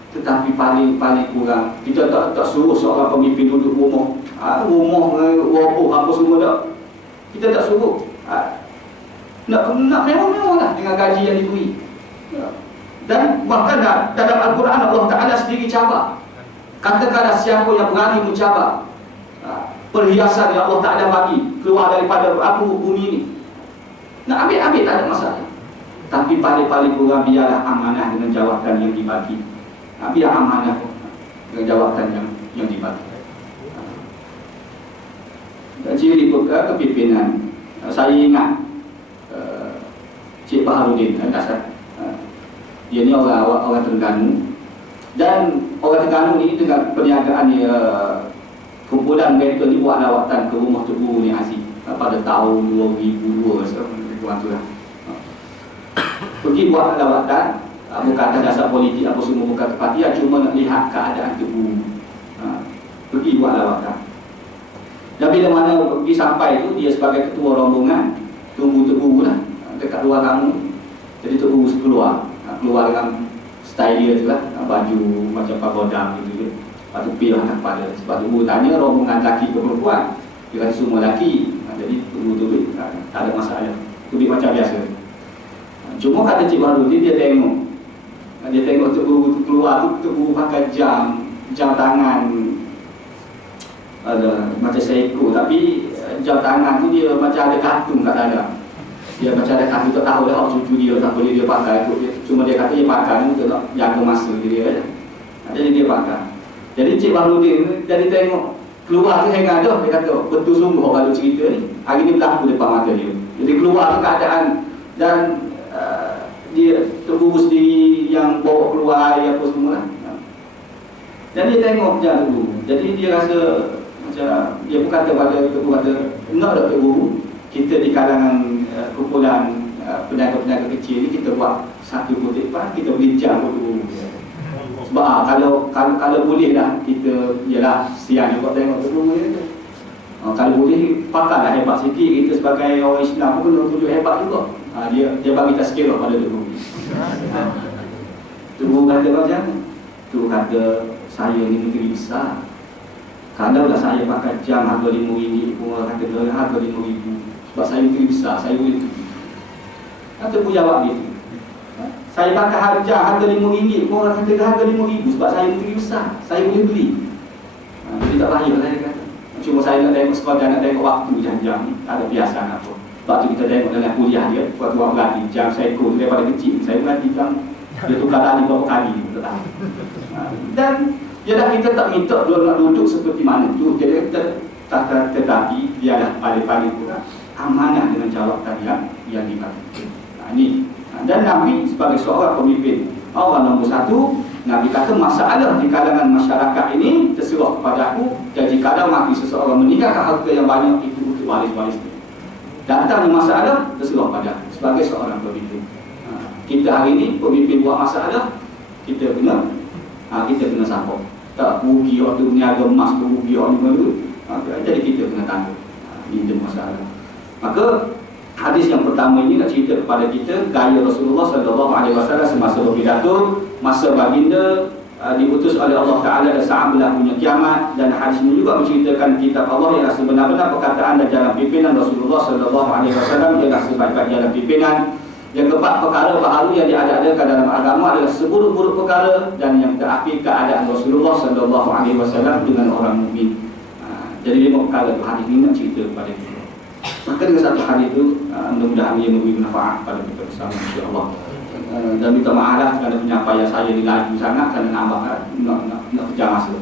Tetapi paling kurang kita tak suruh seorang pemimpin duduk rumah roboh apa semua tak. Kita tak suruh. Nak mewah-mewah lah dengan gaji yang diberi. Dan bahkan dalam Al-Quran Allah Ta'ala sendiri cabar. Katakanlah siapa yang berani mencabar perhiasan yang Allah Ta'ala bagi keluar daripada bumi ini, nak ambil tak ada masalah. Tapi paling kurang biarlah amanah dengan jawatan yang dibagi. Biar amanah dengan jawatan yang dibagi. Ciri kepimpinan, saya ingat Cik Baharudin dia ni orang Terengganu. Dan orang Terengganu ni dengan perniagaan kumpulan mereka ni buat lawatan ke rumah Tebu ni Aziz pada tahun 2002 tu lah. Pergi buat lawatan, bukan atas dasar politik apa semua, bukan kepartian, cuma nak lihat keadaan Tebu. Pergi buat lawatan. Dan bila mana pergi sampai tu, dia sebagai ketua rombongan tunggu Tebu lah dekat luar kamu. Jadi Tebu keluar dengan style dia tu lah, baju macam pagoda gitu. Lepas tu pilih anak kepala. Sebab tu tanya rombongan lelaki ke perempuan, dia kata semua lelaki. Jadi tunggu tak ada masalah, tu macam biasa. Cuma kata Cik Baharudin, dia tengok tu keluar tu pakai jam tangan macam seekor, tapi jam tangan tu dia macam ada kartun kat dalam. Dia macam ada kartun, tak tahu dah cucu dia tak boleh dia pakai. Cuma dia kata dia pakai untuk nak jaga masa dia. Jadi dia pakai. Jadi Cik Baharudin jadi tengok keluar tu hang ada, dia kata betul sungguh kalau cerita ni hari ni berlaku depan mata dia. Jadi keluar tu keadaan dan dia terburu sendiri yang bawa keluar air apa semua lah. Dan dia tengok macam tu. Jadi dia rasa macam dia pun kata pada Tebu, kata nak tak Tebu, kita di kalangan kumpulan peniaga-peniaga kecil ni kita buat satu kutipan, kita beli jam Tebu. Sebab kalau boleh lah kita ialah siang juga tengok Tebu ni. Kalau boleh pakailah hebat sikit, kita sebagai orang Islam pun kena tunjuk hebat juga. Dia bagi tazkirah pada Tebu. Tebu kata macam tu, kata saya ni negeri besar. Kalau lah saya pakai jam harga RM5 pun orang kata harga RM5,000. Sebab saya negeri besar, saya boleh pergi. Tebu jawab dia, saya pakai harga RM5 pun orang kata harga RM5,000 sebab saya negeri besar, saya boleh beli. Jadi tak payah saya kata. Cuma saya nak tengok sekadar nak tengok waktu jam-jam ni, tak ada biasa apa. Sebab tu kita tengok dalam kuliah dia, waktu buat berlatih jam seekor daripada kecil. Saya berlatih jam, dia tukar tali berapa kali, tak tahu. Dan ialah kita tak minta dia nak duduk seperti mana tu. Jadi kita tetapi biarlah paling kurang amanah dengan jawatan yang dibagi. Ini. Dan Nabi sebagai seorang pemimpin, orang nombor satu, Nabi kata masalah di kalangan masyarakat ini terserah kepada aku. Jadi kalau mati seseorang meninggalkan harta yang banyak, itu untuk waris-waris. Datang masalah terserah pada aku sebagai seorang pemimpin. Kita hari ini pemimpin buat masalah, kita kena sambung. Tak rugi waktu niaga emas tu, rugi orang ni, Jadi kita kena tangguh. Ini masalah. Maka hadis yang pertama ini nak cerita kepada kita gaya Rasulullah SAW semasa berpidato, masa baginda diutus oleh Allah Ta'ala dan saat berlakunya kiamat. Dan hadis ini juga menceritakan kitab Allah ialah sebenar-benar perkataan dan jalan pimpinan Rasulullah SAW ialah sebaik-baik jalan pimpinan. Yang keempat, perkara baharu yang diadakan dalam agama adalah seburuk-buruk perkara. Dan yang terakhir, keadaan Rasulullah SAW dengan orang mukmin. Jadi 5 perkara itu hadis ini nak cerita kepada kita. Maka dengan satu hadis itu mudah-mudahan ia memberi manfaat pada kita bersama, insya-Allah. Dan minta maaf lah kerana penyampaian saya ni laju sangat kerana nak kerja masa.